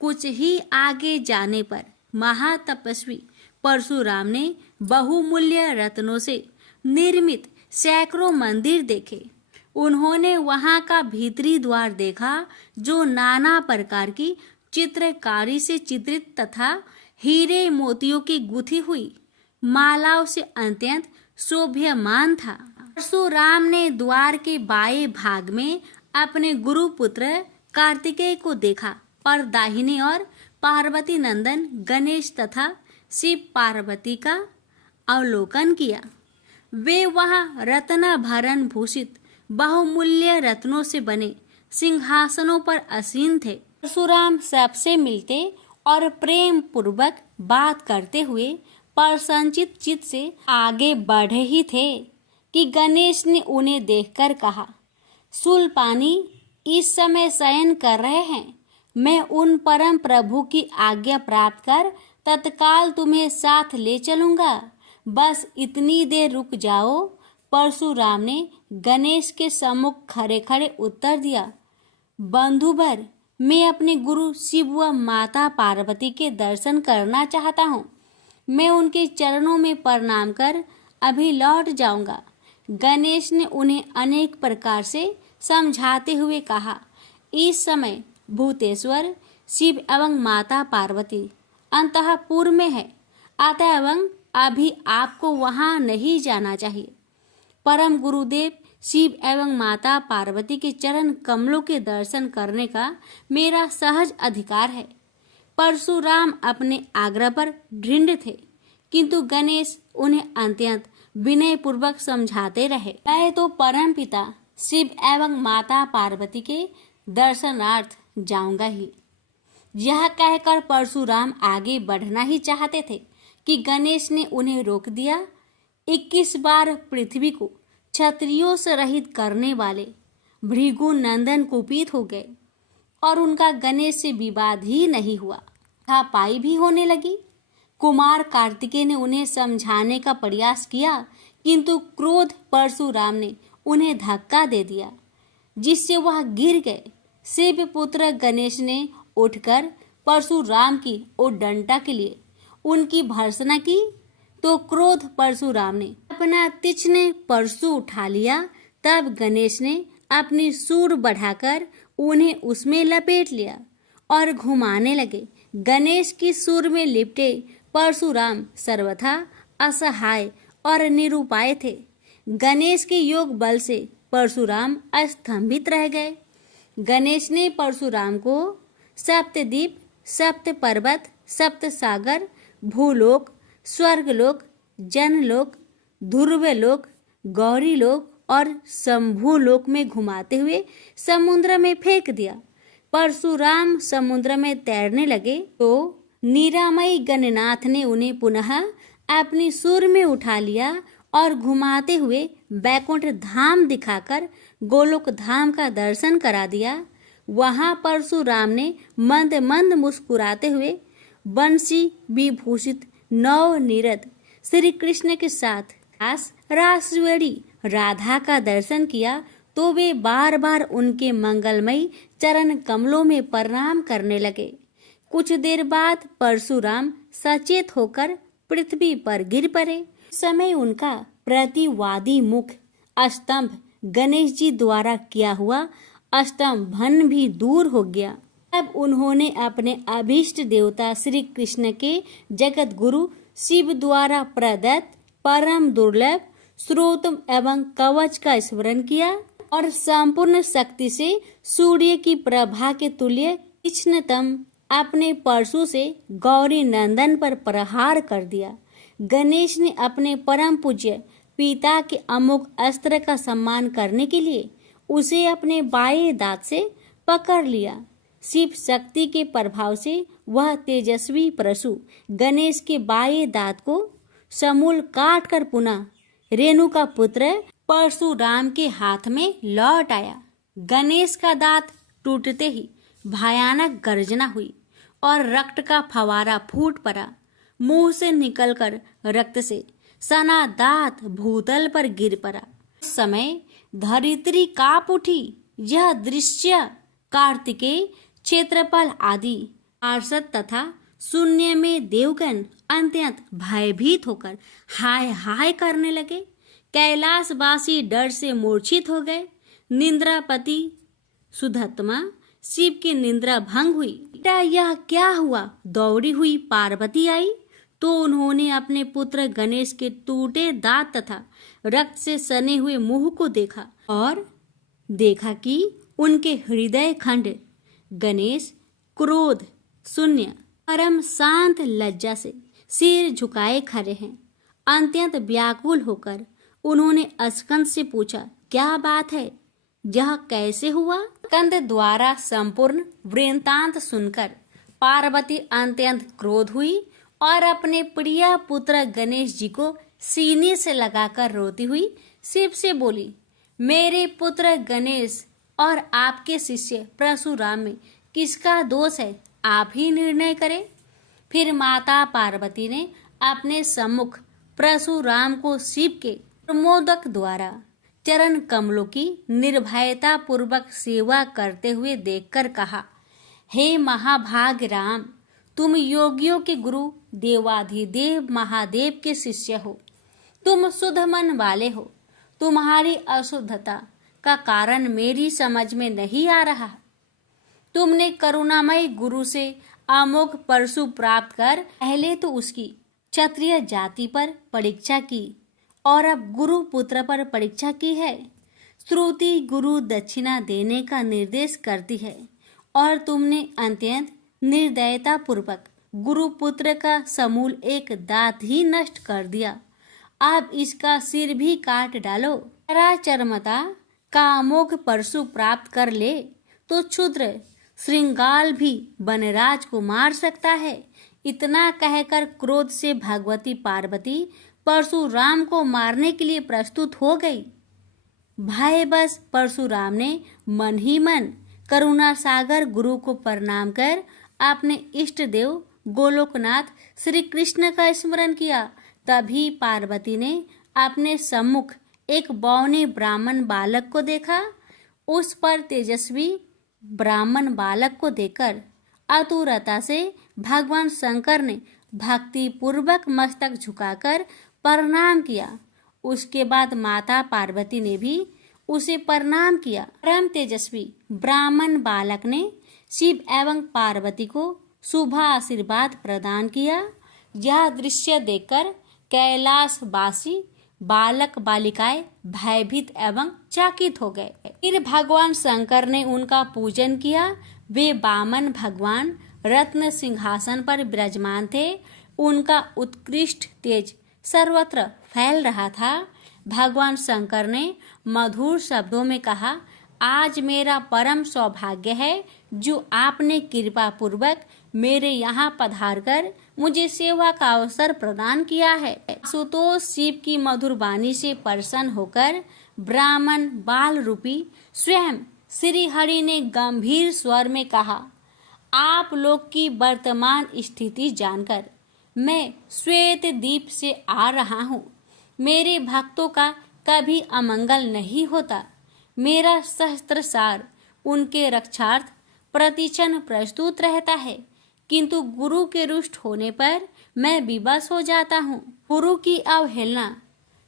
कुछ ही आगे जाने पर महातपस्वी परशुराम ने बहुमूल्य रत्नों से निर्मित सैकड़ों मंदिर देखे। उन्होंने वहां का भीतरी द्वार देखा जो नाना प्रकार की चित्रकारी से चित्रित तथा हीरे मोतियों की गुथी हुई मालाओं से अत्यंत शोभ्यमान था। परशुराम ने द्वार के बाएं भाग में अपने गुरुपुत्र कार्तिकेय को देखा और दाहिने ओर पार्वती नंदन गणेश तथा शिव पार्वती का अवलोकन किया। वे वहां रत्नाभरण भूषित बहुमूल्य रत्नों से बने सिंहासनों पर आसीन थे। परशुराम सबसे मिलते और प्रेम पूर्वक बात करते हुए प्रसन्नचित चित्त से आगे बढ़े ही थे कि गणेश ने उन्हें देखकर कहा, शूलपाणी इस समय शयन कर रहे हैं। मैं उन परम प्रभु की आज्ञा प्राप्त कर तत्काल तुम्हें साथ ले चलूंगा। बस इतनी देर रुक जाओ। परशुराम ने गणेश के सम्मुख खड़े खड़े उत्तर दिया, बंधुवर, मैं अपने गुरु शिव व माता पार्वती के दर्शन करना चाहता हूँ। मैं उनके चरणों में प्रणाम कर अभी लौट जाऊंगा। गणेश ने उन्हें अनेक प्रकार से समझाते हुए कहा, इस समय भूतेश्वर शिव एवं माता पार्वती अंतःपुर में है, अतएव अभी आपको वहां नहीं जाना चाहिए। परम गुरुदेव शिव एवं माता पार्वती के चरण कमलों के दर्शन करने का मेरा सहज अधिकार है। परशुराम अपने आग्रह पर दृढ़ थे, किंतु गणेश उन्हें अत्यंत विनय पूर्वक समझाते रहे। मैं तो परम पिता शिव एवं माता पार्वती के दर्शनार्थ जाऊंगा ही। यह कहकर परशुराम आगे बढ़ना ही चाहते थे कि गणेश ने उन्हें रोक दिया। 21 बार पृथ्वी को क्षत्रियों से रहित करने वाले भृगु नंदन कुपित हो गए और उनका गणेश से विवाद ही नहीं हुआ, हाथापाई भी होने लगी। कुमार कार्तिकेय ने उन्हें समझाने का प्रयास किया, किंतु क्रोध परशुराम ने उन्हें धक्का दे दिया, जिससे वह गिर गए। शिव पुत्र गणेश ने उठकर परशुराम की ओर डंडा के लिए उनकी भर्त्सना की, तो क्रोध परशुराम ने अपना तीक्ष्ण परशु उठा लिया। तब गणेश ने अपनी सूंड बढ़ाकर उन्हें उसमें लपेट लिया और घुमाने लगे। गणेश की सूंड में लिपटे परशुराम सर्वथा असहाय और निरुपाय थे। गणेश के योग बल से परशुराम अस्तंभित रह गए। गणेश ने परशुराम को सप्तद्वीप, सप्त पर्वत, सप्त सागर, भूलोक, स्वर्गलोक, जनलोक, ध्रुवलोक, गौरीलोक और शंभुलोक में घुमाते हुए समुद्र में फेंक दिया। परशुराम समुद्र में तैरने लगे तो निरामयी गणनाथ ने उन्हें पुनः अपनी सूंड में उठा लिया और घुमाते हुए बैकुंठ धाम दिखाकर गोलोक धाम का दर्शन करा दिया। वहां परशुराम ने मंद मंद मुस्कुराते हुए बंसी विभूषित नव निरत श्री कृष्ण के साथ रासवेड़ी राधा का दर्शन किया, तो वे बार बार उनके मंगलमयी चरण कमलों में प्रणाम करने लगे। कुछ देर बाद परशुराम सचेत होकर पृथ्वी पर गिर पड़े। समय उनका प्रतिवादी मुख स्तंभ गणेश जी द्वारा किया हुआ स्तंभन भी दूर हो गया। तब उन्होंने अपने अभीष्ट देवता श्री कृष्ण के जगत गुरु शिव द्वारा प्रदत्त परम दुर्लभ स्रोत एवं कवच का स्मरण किया और संपूर्ण शक्ति से सूर्य की प्रभा के तुल्य तीक्ष्णतम अपने परशु से गौरी नंदन पर प्रहार कर दिया। गणेश ने अपने परम पूज्य पिता के अमोघ अस्त्र का सम्मान करने के लिए उसे अपने बाएं दांत से पकड़ लिया। शिव शक्ति के प्रभाव से वह तेजस्वी परशु गणेश के बाएं दांत को समूल काट कर पुनः रेणु का पुत्र परशुराम के हाथ में लौट आया। गणेश का दांत टूटते ही भयानक गर्जना हुई और रक्त का फवारा फूट पड़ा। मुंह से निकलकर रक्त से सना दात भूतल पर गिर पड़ा। उस समय धरित्री कांप उठी। यह दृश्य कार्तिकेय, क्षेत्रपाल आदि पार्षद तथा शून्य में देवगण अत्यंत भयभीत होकर हाय हाय करने लगे। कैलाशवासी डर से मूर्छित हो गए। निंद्रापति सुधत्मा शिव की निंद्रा भंग हुई। बेटा यह क्या हुआ? दौड़ी हुई पार्वती आई तो उन्होंने अपने पुत्र गणेश के टूटे दांत तथा रक्त से सने हुए मुंह को देखा और देखा कि उनके हृदय खंड गणेश क्रोध शून्य परम शांत लज्जा से सिर झुकाए खड़े हैं। अत्यंत व्याकुल होकर उन्होंने स्कंद से पूछा, क्या बात है? यह कैसे हुआ? स्कंद द्वारा संपूर्ण वृत्तांत सुनकर पार्वती अत्यंत क्रोध हुई और अपने प्रिय पुत्र गणेश जी को सीने से लगाकर रोती हुई शिव से बोली, मेरे पुत्र गणेश और आपके शिष्य परशुराम में किसका दोष है? आप ही निर्णय करें। फिर माता पार्वती ने अपने सम्मुख परशुराम को शिव के प्रमोदक द्वारा चरण कमलों की निर्भयता पूर्वक सेवा करते हुए देखकर कहा, हे महाभाग राम, तुम योगियों के गुरु देवाधिदेव महादेव के शिष्य हो। तुम शुद्ध मन वाले हो। तुम्हारी अशुद्धता का कारण मेरी समझ में नहीं आ रहा। तुमने करुणामय गुरु से अमोघ परशु प्राप्त कर पहले तो उसकी क्षत्रिय जाति पर परीक्षा की और अब गुरु पुत्र पर परीक्षा की है। श्रुति गुरु दक्षिणा देने का निर्देश करती है और तुमने अत्यंत निर्दयता पूर्वक गुरु पुत्र का समूल एक दांत ही नष्ट कर दिया। अब इसका सिर भी काट डालो। चरमता का अमोघ परशु प्राप्त कर ले तो क्षुद्र श्रृंगाल भी वनराज को मार सकता है। इतना कहकर क्रोध से भगवती पार्वती परशुराम को मारने के लिए प्रस्तुत हो गई। भयवश परशुराम ने मन ही मन करुणा सागर गुरु को प्रणाम कर अपने इष्ट देव गोलोकनाथ श्री कृष्ण का स्मरण किया। तभी पार्वती ने अपने सम्मुख एक बौने ब्राह्मण बालक को देखा। उस पर तेजस्वी ब्राह्मण बालक को देखकर आतुरता से भगवान शंकर ने भक्ति पूर्वक मस्तक झुकाकर प्रणाम किया। उसके बाद माता पार्वती ने भी उसे प्रणाम किया। परम तेजस्वी ब्राह्मण बालक ने शिव एवं पार्वती को शुभ आशीर्वाद प्रदान किया। यह दृश्य देखकर कैलाशवासी बालक बालिकाएं भयभीत एवं चकित हो गए। फिर भगवान शंकर ने उनका पूजन किया। वे वामन भगवान रत्न सिंहासन पर विराजमान थे। उनका उत्कृष्ट तेज सर्वत्र फैल रहा था। भगवान शंकर ने मधुर शब्दों में कहा, आज मेरा परम सौभाग्य है जो आपने कृपा पूर्वक मेरे यहाँ पधार कर मुझे सेवा का अवसर प्रदान किया है। सुतोष शिव की मधुर वाणी से प्रसन्न होकर ब्राह्मण बाल रूपी स्वयं श्री हरि ने गंभीर स्वर में कहा, आप लोग की वर्तमान स्थिति जानकर मैं श्वेत द्वीप से आ रहा हूँ। मेरे भक्तों का कभी अमंगल नहीं होता। मेरा सहस्त्रसार उनके रक्षार्थ प्रतिक्षण प्रस्तुत रहता है, किंतु गुरु के रुष्ट होने पर मैं विवश हो जाता हूँ। गुरु की अवहेलना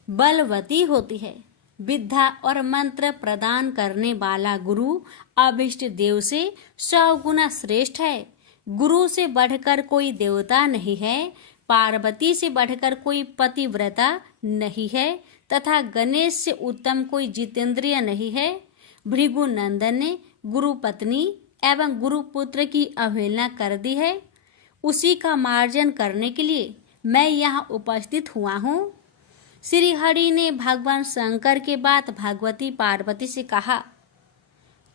बलवती होती है। विद्या और मंत्र प्रदान करने वाला गुरु अभिष्ट देव से 100 गुना श्रेष्ठ है। गुरु से बढ़कर कोई देवता नहीं है, पार्वती से बढ़कर कोई पतिव्रता नहीं है तथा गणेश से उत्तम कोई जितेंद्रिय नहीं है। भृगु नंदन ने गुरु पत्नी एवं गुरु पुत्र की अवहेलना कर दी है। उसी का मार्जन करने के लिए मैं यहाँ उपस्थित हुआ हूँ। श्री हरि ने भगवान शंकर के बाद भगवती पार्वती से कहा,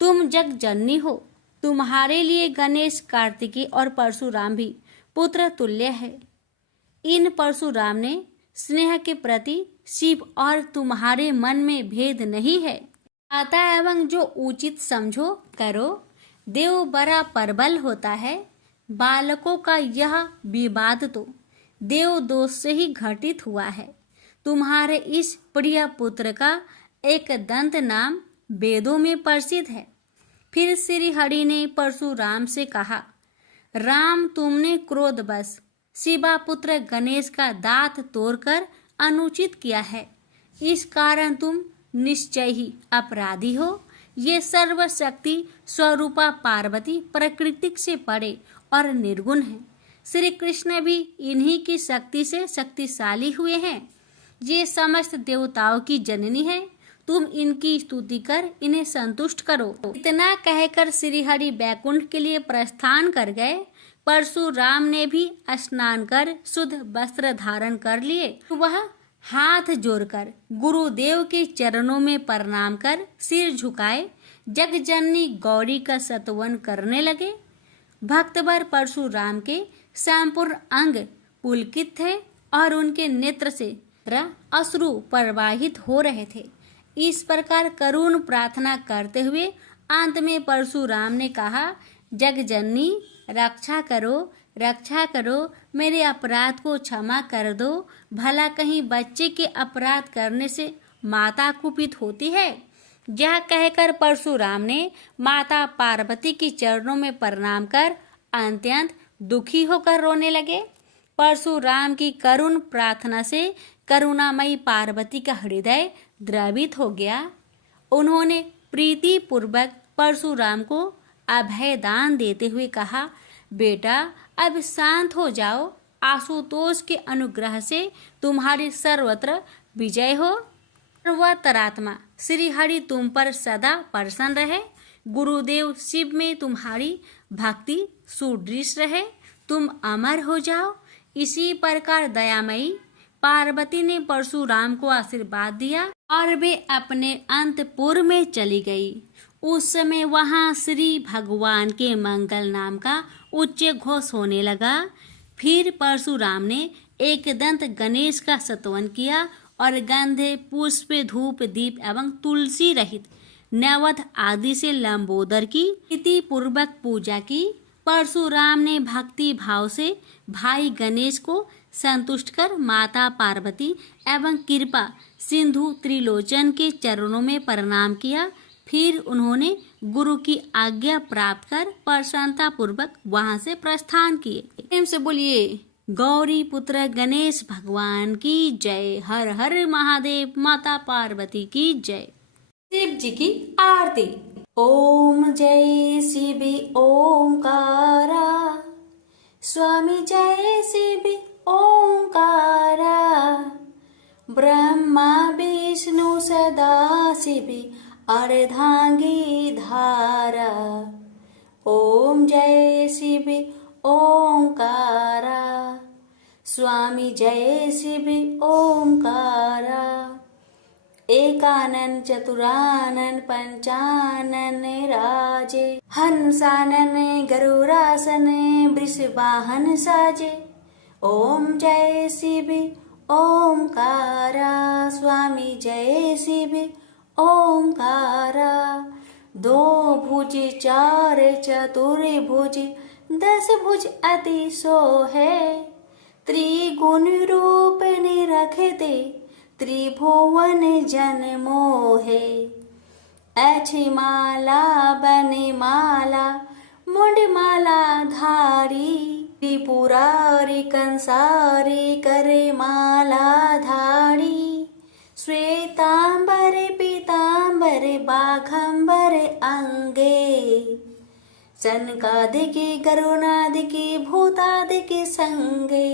तुम जग जननी हो। तुम्हारे लिए गणेश, कार्तिकेय और परशुराम भी पुत्र तुल्य है। इन परशुराम ने स्नेह के प्रति शिव और तुम्हारे मन में भेद नहीं है। अतः एवं जो उचित समझो करो। देव बड़ा प्रबल होता है। बालकों का यह विवाद तो देव दोष से ही घटित हुआ है। तुम्हारे इस प्रिय पुत्र का एक दंत नाम वेदों में प्रसिद्ध है। फिर श्री हरि ने परशुराम से कहा, राम, तुमने क्रोधवश शिवा पुत्र गणेश का दांत तोड़कर अनुचित किया है। इस कारण तुम निश्चय ही अपराधी हो। ये सर्वशक्ति स्वरूपा पार्वती प्रकृति से परे और निर्गुण है। श्री कृष्ण भी इन्हीं की शक्ति से शक्तिशाली हुए हैं। ये समस्त देवताओं की जननी है। तुम इनकी स्तुति कर इन्हें संतुष्ट करो। इतना कहकर श्री हरि बैकुंठ के लिए प्रस्थान कर गए। परशुराम ने भी स्नान कर शुद्ध वस्त्र धारण कर लिए। वह हाथ जोड़कर गुरुदेव के चरणों में प्रणाम कर सिर झुकाए जगजननी गौरी का स्तवन करने लगे। भक्तवर परशुराम के संपूर्ण अंग पुलकित थे और उनके नेत्र से अश्रु प्रवाहित हो रहे थे। इस प्रकार करुण प्रार्थना करते हुए अंत में परशुराम ने कहा, जगजननी, रक्षा करो, मेरे अपराध को क्षमा कर दो। भला कहीं बच्चे के अपराध करने से माता कुपित होती है। यह कहकर परशुराम ने माता पार्वती की चरणों में प्रणाम कर अत्यंत दुखी होकर रोने लगे। परशुराम की करुण प्रार्थना से करुणामयी पार्वती का हृदय द्रवित हो गया। उन्होंने प्रीति पूर्वक परशुराम को अभय दान देते हुए कहा, बेटा, अब शांत हो जाओ। आशुतोष के अनुग्रह से तुम्हारी सर्वत्र विजय हो। सर्वतरात्मा श्री हरि तुम पर सदा प्रसन्न रहे। गुरुदेव शिव में तुम्हारी भक्ति सुदृढ़ रहे। तुम अमर हो जाओ। इसी प्रकार दयामयी पार्वती ने परशुराम को आशीर्वाद दिया और वे अपने अंतपुर में चली गई। उस समय वहां श्री भगवान के मंगल नाम का उच्च घोष होने लगा। फिर परशुराम ने एक दंत गणेश का स्तवन किया और गंधे, पुष्प, धूप, दीप एवं तुलसी रहित नैवेद्य आदि से लंबोदर की प्रीति पूर्वक पूजा की। परशुराम ने भक्ति भाव से भाई गणेश को संतुष्ट कर माता पार्वती एवं कृपा सिंधु त्रिलोचन के चरणों में प्रणाम किया। फिर उन्होंने गुरु की आज्ञा प्राप्त कर प्रसन्नता पूर्वक वहां से प्रस्थान किए। प्रेम से बोलिए गौरी पुत्र गणेश भगवान की जय। हर हर महादेव। माता पार्वती की जय। शिव जी की आरती। ओम जय शिव ओंकारा, स्वामी जय शिव ओंकारा, ब्रह्मा विष्णु सदा शिव अर्धांगी धारा। ओम जय शिव ओंकारा, स्वामी जय शिव ओंकारा। एकानन चतुरानन पंचानन राजे, हंसानन गरुड़ासन वृषवाहन साजे। ओम जय शिव ओंकारा, स्वामी जय शिव ओंकारा। दो भुज चार चतुर्भुज, 10 भुज अति सोहे। त्रिगुण रूप निरखते, त्रिभुवन जन मोहे। ऐछि माला बने माला, मुंड माला धारी। त्रिपुरारी कंसारी करे माला धारी। श्वेतांबर पीतांबर बाघंबर अंगे। सनकादिकी गरुणादिकी भूतादिकी संगे।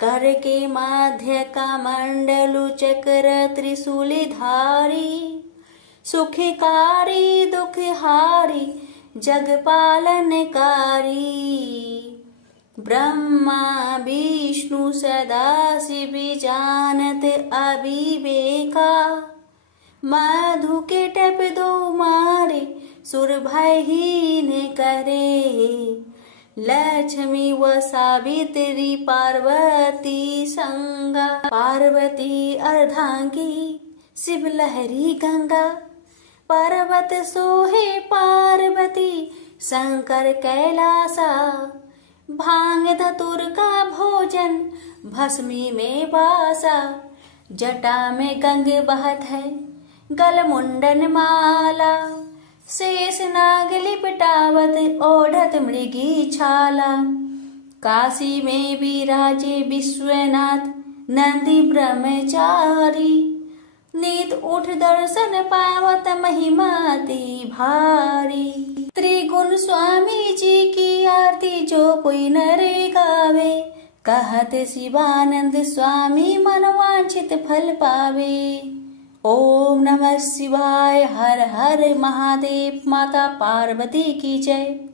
कर के माध्य का मंडलु चक्र त्रिशूली धारी। सुखकारी दुखहारी जगपालनकारी। ब्रह्मा विष्णु सदा शिव जानत अविवेका। मधु के टप दो मारे, सुर भयहीन करे। लक्ष्मी व सावित्री पार्वती संगा। पार्वती अर्धांगी, शिव लहरी गंगा। पर्वत सोहे पार्वती, शंकर कैलासा। भांग धतुर का भोजन, भस्मी में बासा। जटा में गंग बहत है, गल मुंडन माला, शेष नाग लिपटावत ओढ़त मृगी छाला। काशी में विराजे विश्वनाथ नंदी ब्रह्मचारी, नीत उठ दर्शन पावत महिमा अति भारी। त्रिगुण स्वामी जी की आरती जो कोई नरे गावे, कहत शिवानंद स्वामी मनवांछित फल पावे। ओम नमः शिवाय, हर हर महादेव। माता पार्वती की जय।